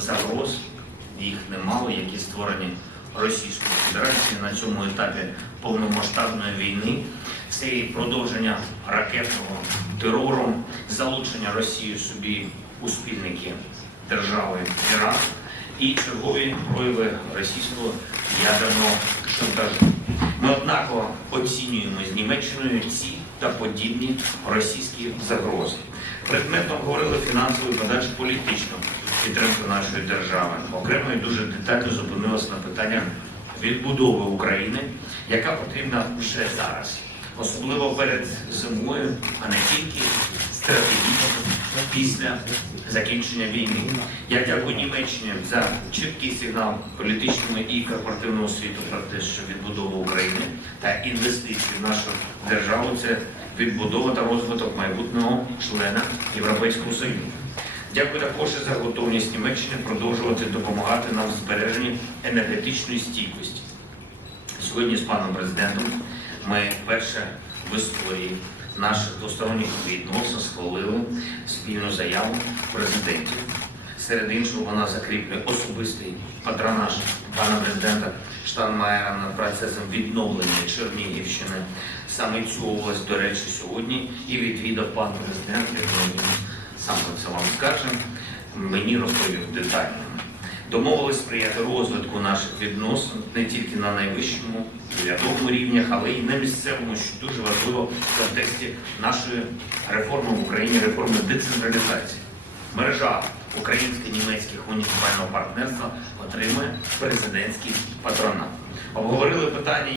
загроз, їх немало, які створені Російською Федерацією на цьому етапі повномасштабної війни. Це і продовження ракетного терору, залучення Росії собі у спільники держави Ірак і чергові прояви російського ядерного шантажу. Ми однаково оцінюємо з Німеччиною ці та подібні російські загрози. Предметно говорили фінансову і подальшу політичну підтримку нашої держави. Окремо і дуже детально зупинилися на питаннях відбудови України, яка потрібна вже зараз, особливо перед зимою, а не тільки стратегічно після закінчення війни. Я дякую Німеччині за чіткий сигнал політичному і корпоративному світу про те, що відбудова України та інвестиції в нашу державу це відбудова та розвиток майбутнього члена Європейського Союзу. Дякую також за готовність Німеччини продовжувати допомагати нам в збереженні енергетичної стійкості. Сьогодні з паном президентом ми вперше в історії наших двосторонніх відносин схвалили спільну заяву президентів. Серед іншого вона закріплює особистий патронаж пана президента Штанмаєра над процесом відновлення Чернігівщини. Саме цю область, до речі, сьогодні і відвідав пан президент, сам це вам скаже, мені розповів детально. Домовились сприяти розвитку наших відносин не тільки на найвищому урядовому рівнях, але й на місцевому, що дуже важливо в контексті нашої реформи в Україні, реформи децентралізації. Мережа українсько-німецьких муніципального партнерства отримує президентський патронат. Обговорили питання.